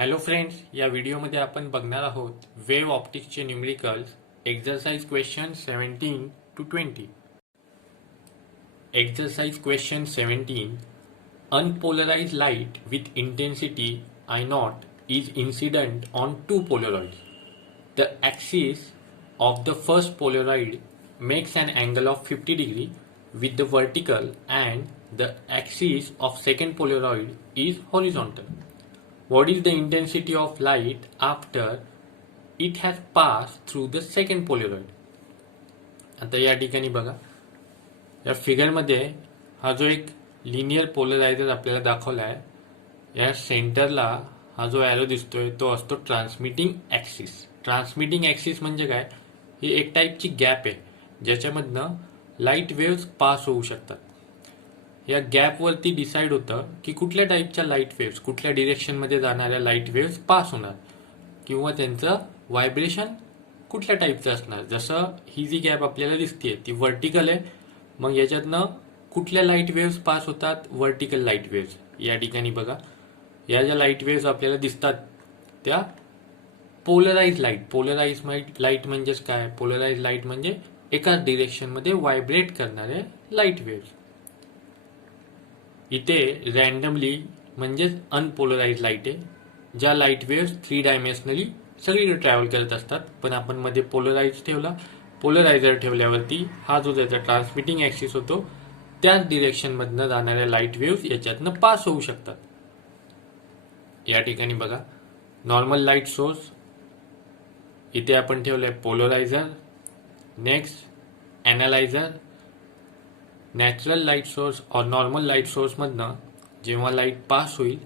Hello friends, या व्हिडिओमध्ये आपण बघणार आहोत वेव्ह ऑप्टिक्सचे numericals exercise question 17 to 20. Exercise question 17. Unpolarized light with intensity I0 is incident on two Polaroids. The axis of the first Polaroid makes an angle of 50 degree with the vertical and the axis of second Polaroid is horizontal. What is the intensity of light after it has passed through the second Polaroid? आता या ठिकाणी बघा, या फिगरमध्ये हा जो एक linear पोलरायझर आपल्याला दाखवला आहे, या सेंटरला हा जो ॲरो दिसतोय तो असतो ट्रान्समिटिंग ॲक्सिस. ट्रान्समिटिंग ॲक्सिस म्हणजे काय? ही एक टाईपची गॅप आहे ज्याच्यामधनं लाईट वेव्स पास होऊ शकतात. या गॅपवरती डिसाईड होतं की कुठल्या टाईपच्या लाईट वेव्स, कुठल्या डिरेक्शनमध्ये जाणाऱ्या लाईट वेव्स पास होणार किंवा त्यांचं व्हायब्रेशन कुठल्या टाईपचं असणार. जसं ही जी गॅप आपल्याला दिसते ती व्हर्टिकल आहे, मग याच्यातनं कुठल्या लाईट वेव्स पास होतात? Vertical light waves. या ठिकाणी बघा, या ज्या लाईट वेव्स आपल्याला दिसतात त्या पोलराइज लाईट. पोलराइज लाईट म्हणजेच काय? पोलराइज लाईट म्हणजे एकाच डिरेक्शनमध्ये व्हायब्रेट करणारे लाईट वेव्स. इथे रॅन्डमली म्हणजेच अनपोलराइज लाईट आहे, ज्या लाईट वेव्स 3 डायमेन्शनली सगळीकडे ट्रॅव्हल करत असतात, पण आपण मध्ये पोलराइज ठेवला. पोलरायझर ठेवल्यावरती हा जो त्याचा ट्रान्समिटिंग ॲक्सिस होतो त्याच डिरेक्शनमधनं जाणाऱ्या लाईट वेव्स याच्यातनं पास होऊ शकतात. या ठिकाणी बघा, नॉर्मल लाईट सोर्स, इथे आपण ठेवलंय polariser. Next analyser. Natural light source or normal light सोर्समधनं जेव्हा लाईट पास होईल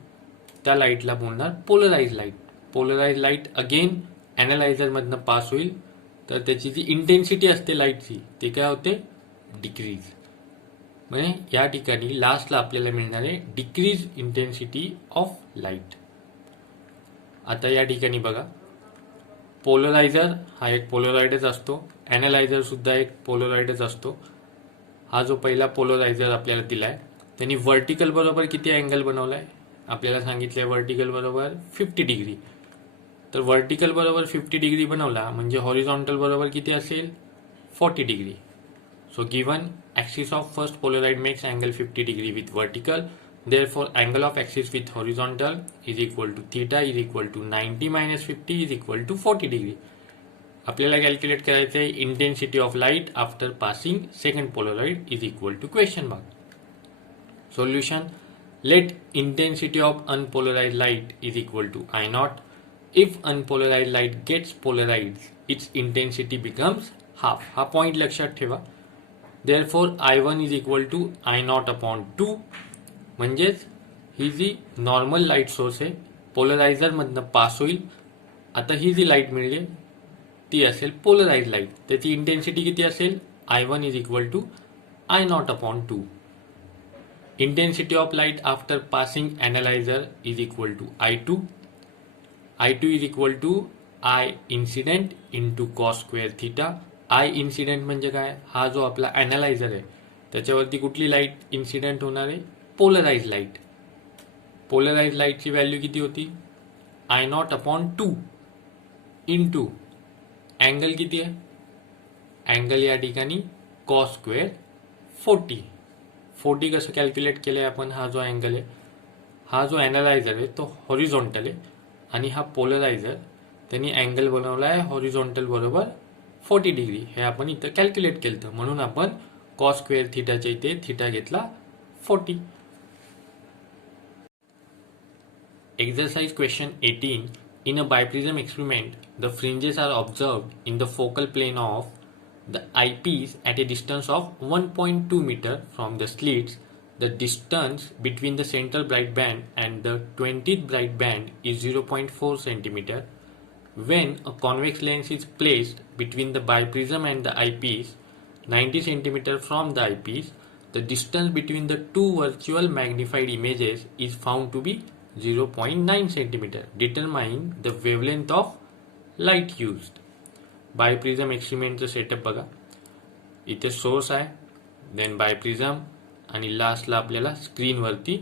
त्या लाईटला बोलणार polarise light. Polarise light again ॲनालायझरमधनं पास होईल तर त्याची जी इंटेन्सिटी असते लाईटची ती काय होते? डिक्रीज. म्हणजे या ठिकाणी लास्टला आपल्याला मिळणार आहे डिक्रीज इंटेन्सिटी ऑफ लाईट. आता या ठिकाणी बघा, पोलरायझर हा एक पोलराइडच असतो, ॲनालायझर सुद्धा एक पोलराइडच असतो. हा जो पहिला पोलरायझर आपल्याला दिलाय त्यांनी व्हर्टिकल बरोबर किती अँगल बनवलाय? आपल्याला सांगितलंय व्हर्टिकल बरोबर 50 डिग्री. तर व्हर्टिकल बरोबर 50 डिग्री बनवला म्हणजे हॉरिझॉन्टल बरोबर किती असेल? 40 degree. So given axis of first Polaroid makes angle 50 degree with vertical, therefore angle of axis with horizontal is equal to theta is equal to 90 minus 50 is equal to 40 degree. आपल्याला calculate करायचं आहे intensity of light after passing second polaroid is equal to question mark. Solution. Let intensity of unpolarised light is equal to I0. If unpolarised light gets polarised its intensity becomes half. हा point लक्षात ठेवा. Therefore I1 is equal to I0 upon 2. म्हणजेच ही जी normal light source आहे पोलरायझरमधनं pass होईल. आता ही जी लाईट मिळली ती असेल पोलराइज लाईट. त्याची इंटेन्सिटी किती असेल? I1 is equal to I0 upon 2. Intensity of light after passing analyser is equal to I2. I2 is equal to I incident into cos square theta. I incident म्हणजे काय? हा जो आपला analyser आहे त्याच्यावरती कुठली लाईट इन्सिडेंट होणार आहे? Polarise light. पोलराइज लाईटची व्हॅल्यू किती होती? I0 अपॉन 2 इंटू अँगल किती आहे? अँगल या ठिकाणी कॉस स्क्वेअर 40. 40 कसं कॅल्क्युलेट केलं आहे आपण? हा जो अँगल आहे, हा जो ॲनालायझर आहे तो हॉरिझॉन्टल आहे आणि हा पोलरायझर त्यांनी अँगल बनवला आहे हॉरिझॉन्टल बरोबर 40 डिग्री. हे आपण इथं कॅल्क्युलेट केलं होतं, म्हणून आपण कॉस स्क्वेअर थिटाच्या इथे थिटा घेतला 40. Exercise question 18. In a biprism experiment, the fringes are observed in the focal plane of the eyepiece at a distance of 1.2 meter from the slits. The distance between the central bright band and the 20th bright band is 0.4 centimeter. When a convex lens is placed between the biprism and the eyepiece, 90 centimeter from the eyepiece, the distance between the two virtual magnified images is found to be 0.9 centimeter. Determine the wavelength of light used. Biprism एक्सपेरिमेंटचं setup बघा. इथे source आहे, then बायप्रिझम आणि लास्टला आपल्याला स्क्रीनवरती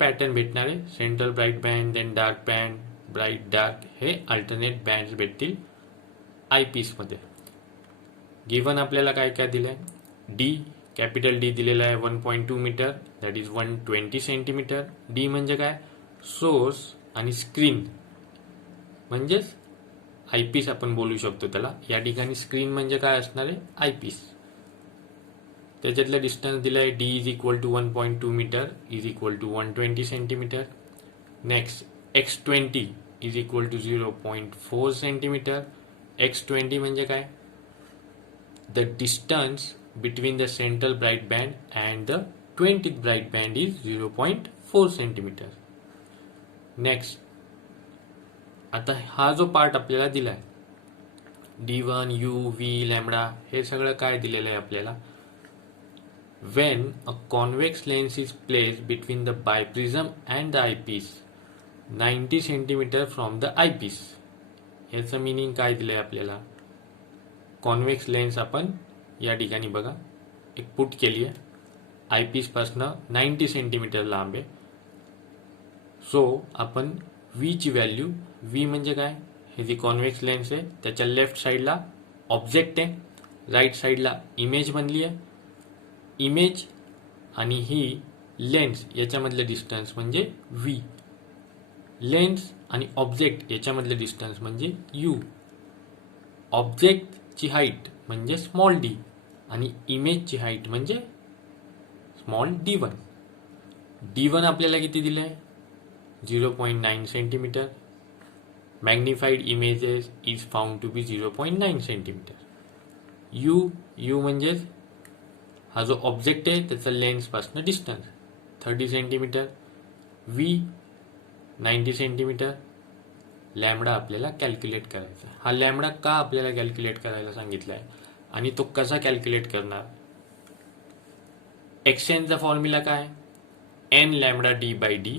pattern भेटणार आहे. Central bright band, then dark band, bright dark हे अल्टरनेट बँड्स भेटतील आय पीसमध्ये. गिवन आपल्याला काय काय दिलं आहे, डी कॅपिटल डी दिलेला आहे 1.2 metre, that is 120 centimetre. D म्हणजे काय, सोर्स आणि स्क्रीन म्हणजेच आयपीस आपण बोलू शकतो त्याला. या ठिकाणी स्क्रीन म्हणजे काय असणार आहे, आयपीस. त्याच्यातलं डिस्टन्स दिलं आहे D is equal to 1.2 metre is equal to 120 centimetre. Next x20 is equal to 0.4 centimetre. x20 म्हणजे काय, the distance between the central bright band and the 20th bright band is 0.4 centimetre. Next आता हा जो part आपल्याला दिला आहे D1, U, V, lambda हे सगळं काय दिलेलं आहे आपल्याला. When a convex lens is placed between the biprism and the eyepiece 90 cm from the eyepiece, याचं मिनिंग काय दिलंय आपल्याला. कॉन्व्हेक्स लेन्स आपण या ठिकाणी बघा एक पुट केली आहे, आयपीस पासनं 90 सेंटीमीटर लांब आहे. सो आपण V ची व्हॅल्यू, V म्हणजे काय, हे जी कॉन्व्हेक्स लेन्स आहे त्याच्या लेफ्ट साईडला ऑब्जेक्ट आहे, राईट साईडला इमेज बनली आहे. इमेज आणि ही लेन्स याच्यामधलं डिस्टन्स म्हणजे V. लेन्स आणि ऑब्जेक्ट याच्यामधलं डिस्टन्स म्हणजे U. ऑब्जेक्टची हाईट म्हणजे स्मॉल डी आणि इमेजची हाईट म्हणजे स्मॉल D1. D1 आपल्याला किती दिलं आहे, 0.9 centimetre. Magnified images is found to be 0.9 centimetre. U म्हणजेच हा जो ऑब्जेक्ट आहे त्याचा लेन्सपासून distance 30 centimetre. V 90 centimetre. Lambda आपल्याला कॅल्क्युलेट करायचा. हा लॅम्बडा का आपल्याला कॅल्क्युलेट करायला सांगितला आहे आणि तो कसा कॅल्क्युलेट करणार. एक्सएनचा फॉर्म्युला काय, N lambda D by D.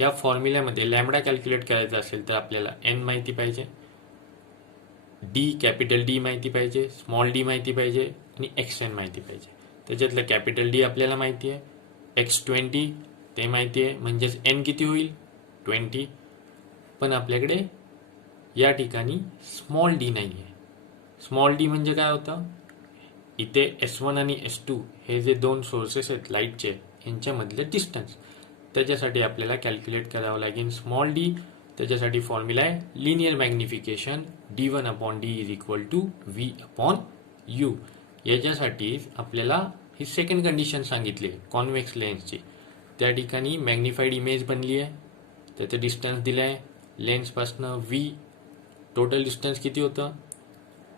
या फॉर्म्युल्यामध्ये लॅम्बडा कॅल्क्युलेट करायचा असेल तर आपल्याला एन माहिती पाहिजे, डी कॅपिटल डी माहिती पाहिजे, स्मॉल डी माहिती पाहिजे आणि एक्सएन माहिती पाहिजे. त्याच्यातलं कॅपिटल डी आपल्याला माहिती आहे, x20 ते माहिती आहे, म्हणजेच एन किती होईल 20. पण आपल्याकडे या ठिकाणी स्मॉल डी नाही आहे. स्मॉल डी म्हणजे काय होतं, इथे S1 आणि S2 हे जे दोन सोर्सेस आहेत लाईटचे यांच्यामधले डिस्टन्स, त्याच्यासाठी आपल्याला कॅल्क्युलेट करावं लागेल स्मॉल डी. त्याच्यासाठी फॉर्म्युला आहे linear magnification D1 upon D is equal to V upon U. याच्यासाठी आपल्याला ही सेकंड कंडिशन सांगितली कॉन्व्हेक्स लेन्सची. त्या ठिकाणी मॅग्निफाईड इमेज बनली आहे, त्याचं डिस्टन्स दिलं आहे लेन्सपासनं V. टोटल डिस्टन्स किती होतं,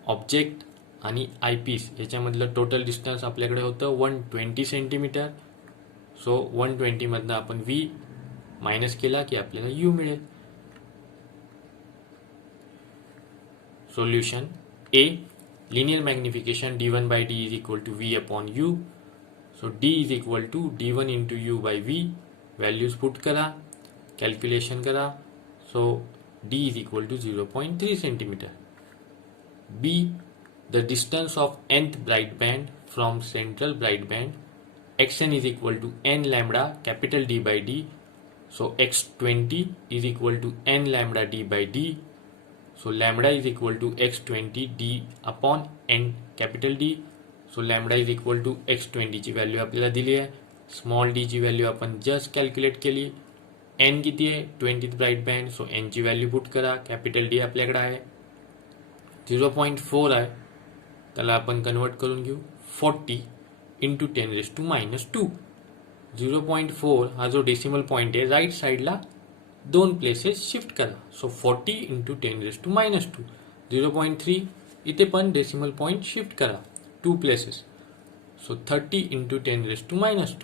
ऑब्जेक्ट आणि आयपीस याच्यामधलं टोटल डिस्टन्स आपल्याकडे होतं 120 सेंटीमीटर. सो 120 मधनं आपण V मायनस केला की आपल्याला U मिळेल. Solution A, linear magnification D1 by D is equal to V upon U. So D is equal to D1 into U by V. Values put करा, calculation करा. So D is equal to 0.3 centimeter. B, the distance of nth bright band from central bright band, xn is equal to n lambda capital D by D. So x20 is equal to n lambda D by D. So lambda is equal to x20 D upon n capital D. So lambda is equal to x20 ची value आपल्याला दिली आहे, small D ची value आपण just calculate केली. n किती आहे 20th bright band, so n ची व्हॅल्यू पुट करा. कॅपिटल डी आपल्याकडे आहे 0.4 आहे, त्याला आपण कन्वर्ट करून घेऊ 40 इंटू 10⁻². 0.4 हा जो डेसिमल पॉईंट आहे राईट साईडला दोन प्लेसेस शिफ्ट करा. So 40 into 10⁻². 0.3 इथे पण डेसिमल पॉईंट शिफ्ट करा 2 प्लेसेस. So 30 into 10⁻².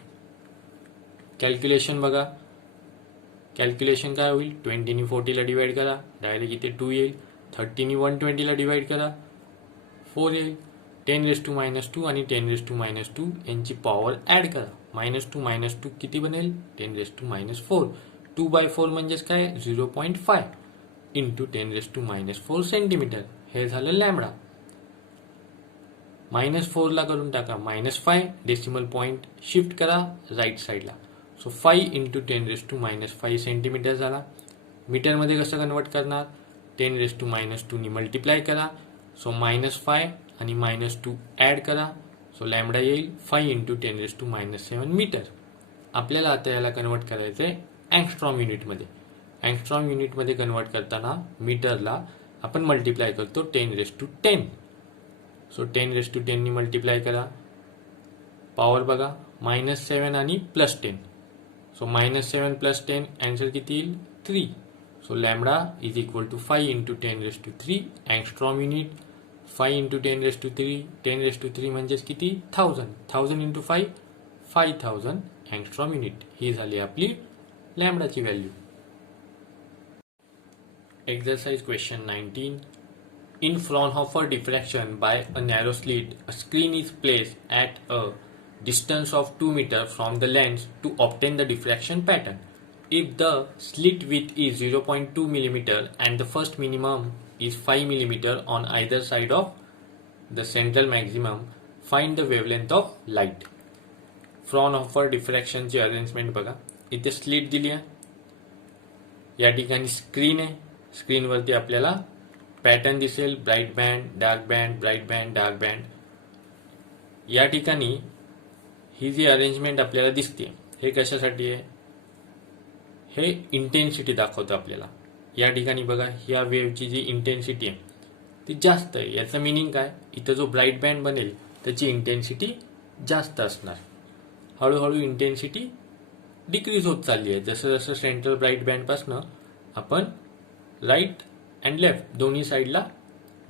कॅल्क्युलेशन बघा, कॅल्क्युलेशन काय होईल, 20 नी 40 ला डिवाइड करा, डायरेक्ट इथे 2 येईल. 30 नी 120 ला डिवाइड करा 4 येईल. 10⁻² आणि 10⁻² यांची पॉवर ऍड करा. -2 किती बनेल 10⁻4. 2/4 म्हणजेच काय 0.5 इंटू 10⁻4 सेंटीमीटर. हे झालं लॅम्बडा. -4 ला करून टाका -5, डेसिमल पॉईंट शिफ्ट करा राईट साईडला. सो 5 इंटू 10⁻5 सेंटीमीटर झाला. मीटरमध्ये कसं कन्वर्ट करणार, 10⁻²नी मल्टिप्लाय करा. सो -5 आणि -2 ॲड करा. सो लॅम्बडा येईल 5 × 10⁻⁷ मीटर. आपल्याला आता याला कन्वर्ट करायचं आहे अँगस्ट्रॉम युनिटमध्ये. अँगस्ट्रॉम युनिटमध्ये कन्वर्ट करताना मीटरला आपण मल्टिप्लाय करतो 10⁻10. सो 10⁻10नी मल्टिप्लाय करा. पॉवर बघा -7 आणि +10. सो -7 + 10 आन्सर किती येईल 3. So lambda is equal to 5 × 10⁻³ angstrom unit. 5 × 10⁻³ 10⁻³ म्हणजेच किती 1000. 1000 × 5 5000 अँगस्ट्रॉम युनिट. ही झाली आपली लॅम्बडाची value. Exercise question 19. In Fraunhofer diffraction by a narrow slit, a screen is placed at a distance of 2 meters from the lens to obtain the diffraction pattern. If the slit width is 0.2 mm and the first minimum is 5 mm on either side of the central maximum, find the wavelength of light. Fraunhofer diffraction ची arrangement बघा. इथे slit दिली आहे, या ठिकाणी screen आहे. स्क्रीनवरती आपल्याला pattern दिसेल, bright band, dark band, bright band, dark band. या ठिकाणी ही जी अरेंजमेंट आपल्याला दिसते हे कशासाठी आहे, हे इंटेन्सिटी दाखवतं आपल्याला. या ठिकाणी बघा ह्या वेव्हची जी इंटेन्सिटी आहे ती जास्त आहे. याचं मिनिंग काय, इथं जो ब्राईट बँड बनेल त्याची इंटेन्सिटी जास्त असणार. हळूहळू इंटेन्सिटी डिक्रीज होत चालली आहे. जसं जसं सेंट्रल ब्राईट बँडपासनं आपण राईट अँड लेफ्ट दोन्ही साईडला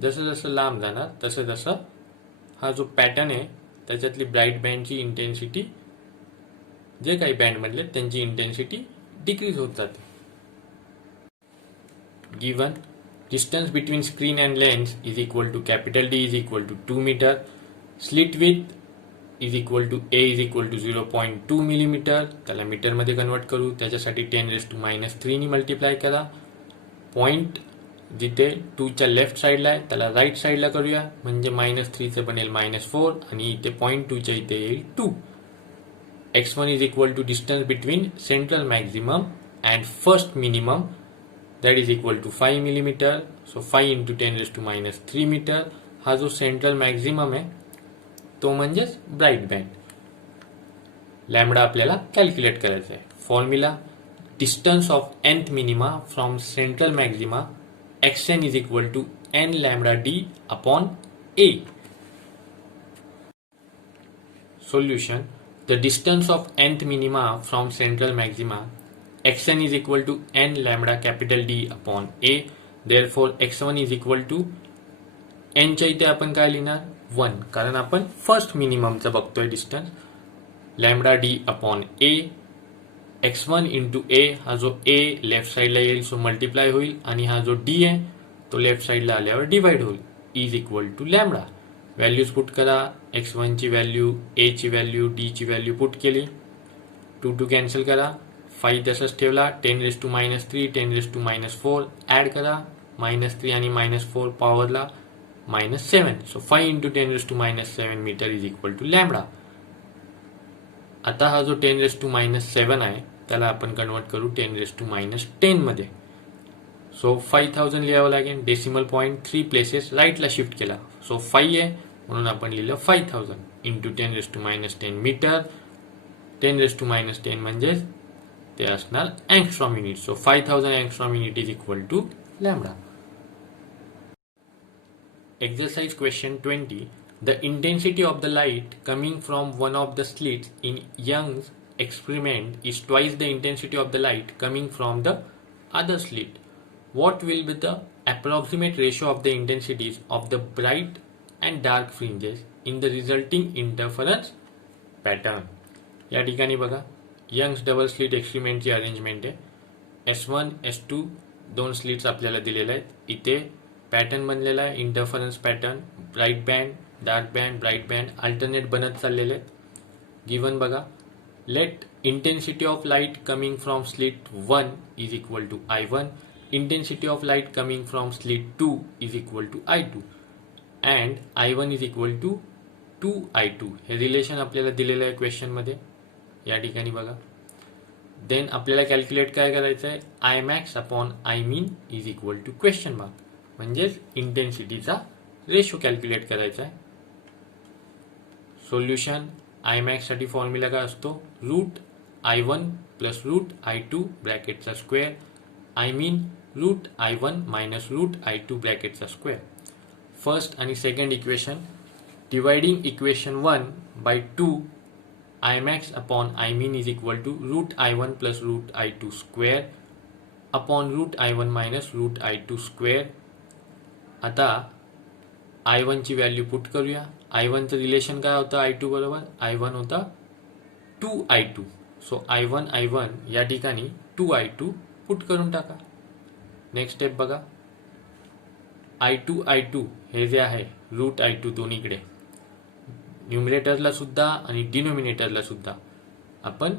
जसं जसं लांब जाणार तसं तसं हा जो पॅटर्न आहे त्याच्यातली ब्राईट बँडची इंटेन्सिटी, जे काही बँडमधले त्यांची इंटेन्सिटी डिक्रीज होत जाते. Given distance between screen and lens is equal to D is equal to 2 metre. Slit with is equal to A is equal to 0.2 millimetre. त्याला मीटरमध्ये कन्वर्ट करू. त्याच्यासाठी 10⁻³ मल्टिप्लाय करा. पॉईंट जिथे 2च्या लेफ्ट साईडला आहे त्याला राईट साईडला करूया, म्हणजे -3 बनेल -4 आणि इथे पॉईंट 2च्या इथे येईल 2. x1 is equal to distance between central maximum and first minimum, that is equal to 5 millimetre. So 5 × 10⁻³ metre. हा जो सेंट्रल मॅक्झिमम आहे तो म्हणजेच ब्राईट बँड. लॅम्बडा आपल्याला कॅल्क्युलेट करायचा आहे. Formula distance of nth minima from central maxima xn is equal to n lambda d upon a. Solution: the distance of nth minima from central maxima xn is equal to n lambda D upon a. Therefore x1 is equal to n च्या इथे आपण काय लिहिणार 1, कारण आपण first मिनिममचा बघतोय distance. Lambda d upon a. x1 × a, हा जो a लेफ्ट साईडला येईल सो मल्टिप्लाय होईल आणि हा जो d आहे तो लेफ्ट साईडला आल्यावर डिवाइड होईल. Is equal to lambda. Values put करा. x1 ची व्हॅल्यू, a ची व्हॅल्यू, d ची व्हॅल्यू पुट केली. 2 कॅन्सल करा. 5 तसंच ठेवला. 10⁻³ 10⁻⁴ ॲड करा. -3 आणि -4 पॉवरला -7. So 5 × 10⁻⁷ metre is equal to lambda. आता हा जो 10⁻⁷ आहे त्याला आपण कन्वर्ट करू 10⁻10 मध्ये. सो 5000 लिहावं लागेल. डेसिमल पॉईंट 3 प्लेसेस राईटला शिफ्ट केला. सो 5 आहे म्हणून आपण लिहिलं 5000 × 10⁻10 मीटर. 10⁻10 म्हणजेच ते असणार angstrom unit. So 5000 angstrom unit is equal to lambda. Exercise question 20. The intensity of the light coming from one of the slits in Young's experiment is twice the intensity of the light coming from the other slit. What will be the approximate ratio of the intensities of the bright and dark fringes in the resulting interference pattern? या ठिकाणी बघा Young's double slit एक्सपेरिमेंटची arrangement आहे. S1 S2 दोन slits आपल्याला दिलेले आहेत. इथे pattern बनलेला आहे interference pattern. Bright band, dark band, bright band alternate बनत चाललेले आहेत. गिवन बघा, let intensity of light coming from slit 1 is equal to I1, intensity of light coming from slit 2 is equal to I2 and I1 is equal to 2I2. हे relation आपल्याला दिलेलं आहे क्वेश्चनमध्ये. या ठिकाणी बघा देन आपल्याला कॅल्क्युलेट काय करायचं आहे, I max upon I mean is equal to question mark, म्हणजेच इंटेन्सिटीचा रेशो कॅल्क्युलेट करायचा आहे. सोल्युशन आय मॅक्स साठी फॉर्म्युला काय असतो, root I one plus root I two ब्रॅकेटचा square, I mean root I one minus root I two ब्रॅकेटचा square. First आणि second equation, dividing equation 1 by 2 I max upon I mean is equal to root I one plus root I two square upon root I one minus root I two square. आता I one ची value put करूया. I वनचं relation काय होतं I two बरोबर, I one होता 2i2. So I one या ठिकाणी 2i2 पुट करून टाका. नेक्स्ट स्टेप बघा, I2 हे जे आहे रूट I2 दोन्हीकडे न्यूमरेटरला सुद्धा आणि डिनोमिनेटरला सुद्धा आपण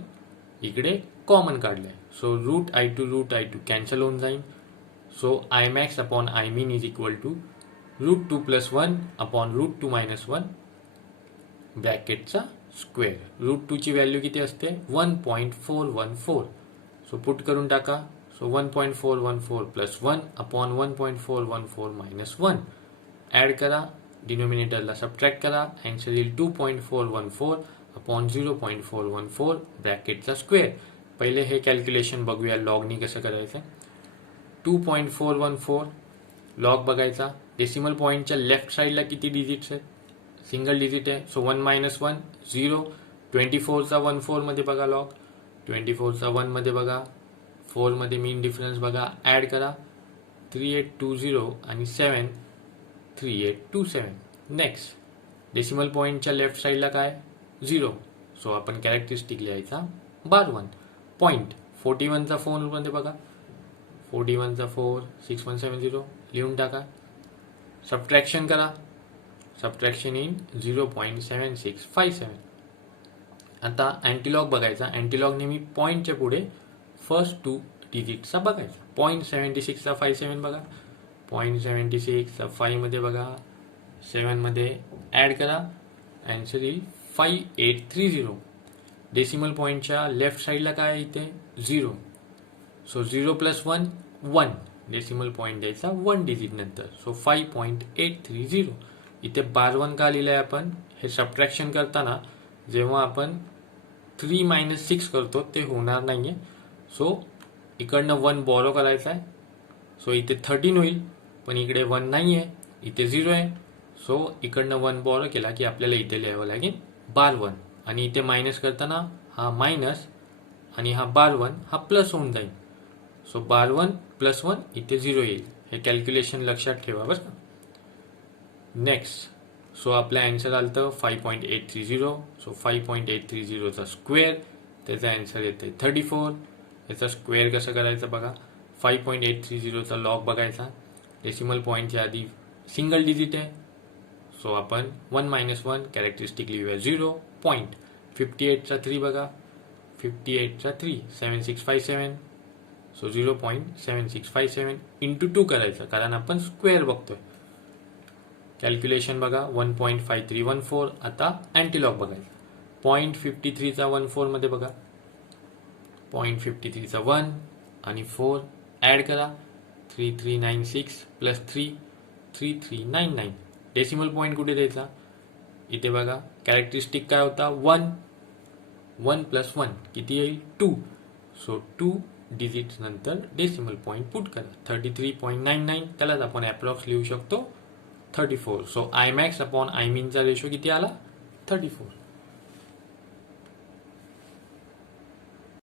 इकडे कॉमन काढलंय. सो रूट I2 कॅन्सल होऊन जाईल. So I max upon I mean is equal to root 2 plus 1 upon root 2 minus 1 ब्रॅकेटचा स्क्वेअर. रूट 2 ची व्हॅल्यू किती असते 1.414. सो पुट करून टाका. So 1.414 plus 1 upon 1.414 minus 1 add करा, डिनोमिनेटरला सबट्रॅक्ट करा, आन्सर येईल 2.414 अपॉन 0.414 ब्रॅकेटचा स्क्वेअर. पहिले हे कॅल्क्युलेशन बघूया लॉगनी कसं करायचं. 2.414 लॉग बघायचा, डेसिमल पॉईंटच्या लेफ्ट साईडला किती डिजिट्स आहेत, सिंगल डिजिट आहे. So 1 minus 1 0. 24चा 14 मध्ये बघा लॉग, 24चा 1 मध्ये बघा, 4 मध्ये मीन डिफरन्स बघा, ॲड करा 3820 आणि 7 3827. नेक्स्ट डेसिमल पॉईंटच्या लेफ्ट साईडला काय 0. सो आपण कॅरेक्टरिस्टिक लिहायचा बार 1. पॉईंट 41चा 4 मध्ये बघा, 41चा 4 6170 लिहून टाका. सबट्रॅक्शन करा, सबट्रॅक्शन इन 0.7657. आता अँटीलॉग बघायचा. अँटीलॉग नेहमी पॉईंटच्या पुढे फर्स्ट 2 डिजिटचा बघायचा. 0.76चा 57 बघा, 0.76चा 5 मध्ये बघा, 7 मध्ये ॲड करा, आन्सर येईल 5830. डेसिमल पॉईंटच्या लेफ्ट साईडला काय आहे इथे 0. सो 0 प्लस 1 1, डेसिमल पॉईंट द्यायचा 1 डिजिट नंतर. सो 5.830. इथे बार 1 का लिहिलंय आपण, हे सबट्रॅक्शन करताना जेव्हा आपण 3 मायनस 6 करतो ते होणार नाहीये. सो इकडनं 1 बॉरो करायचा आहे. सो इथे 13 होईल, पण इकडे 1 नाही आहे, इथे 0 आहे. सो इकडनं 1 बॉरो केला की आपल्याला इथे लिहावं लागेल बार 1. आणि इथे मायनस करताना हा मायनस आणि हा बार 1 हा प्लस होऊन जाईल. सो बार 1 प्लस 1 इथे 0 येईल. हे कॅल्क्युलेशन लक्षात ठेवा बरं का. नेक्स्ट सो आपलं आन्सर आलं 5.830. सो 5.830चा स्क्वेअर, त्याचा आन्सर येते 34. याचा स्क्वेअर कसं करायचं बघा. 5.830चा लॉग बघायचा, डेसिमल पॉईंटच्या आधी सिंगल डिजिट आहे. सो आपण 1 मायनस 1 कॅरेक्टरिस्टिक लिहूया 0. पॉईंट 58चा 3 बघा, 58चा 3 7657. सो 0.7657 इंटू 2 करायचं, कारण आपण स्क्वेअर बघतोय. कॅल्क्युलेशन बघा 1.5314. आता अँटीलॉग बघायचा. 0.53चा 14 मध्ये बघा, 0.53चा 1 आणि 4 ॲड करा, 3396 प्लस 3 3399. डेसिमल पॉईंट कुठे द्यायचा इथे बघा. कॅरेक्टरिस्टिक काय होता 1 1 प्लस 1 किती येईल 2. सो 2 डिजिट्स नंतर डेसिमल पॉईंट पुट करा 33.99. त्यालाच आपण अप्रॉक्स लिहू शकतो 34. So I max upon I मीनचा रेशो किती आला 34.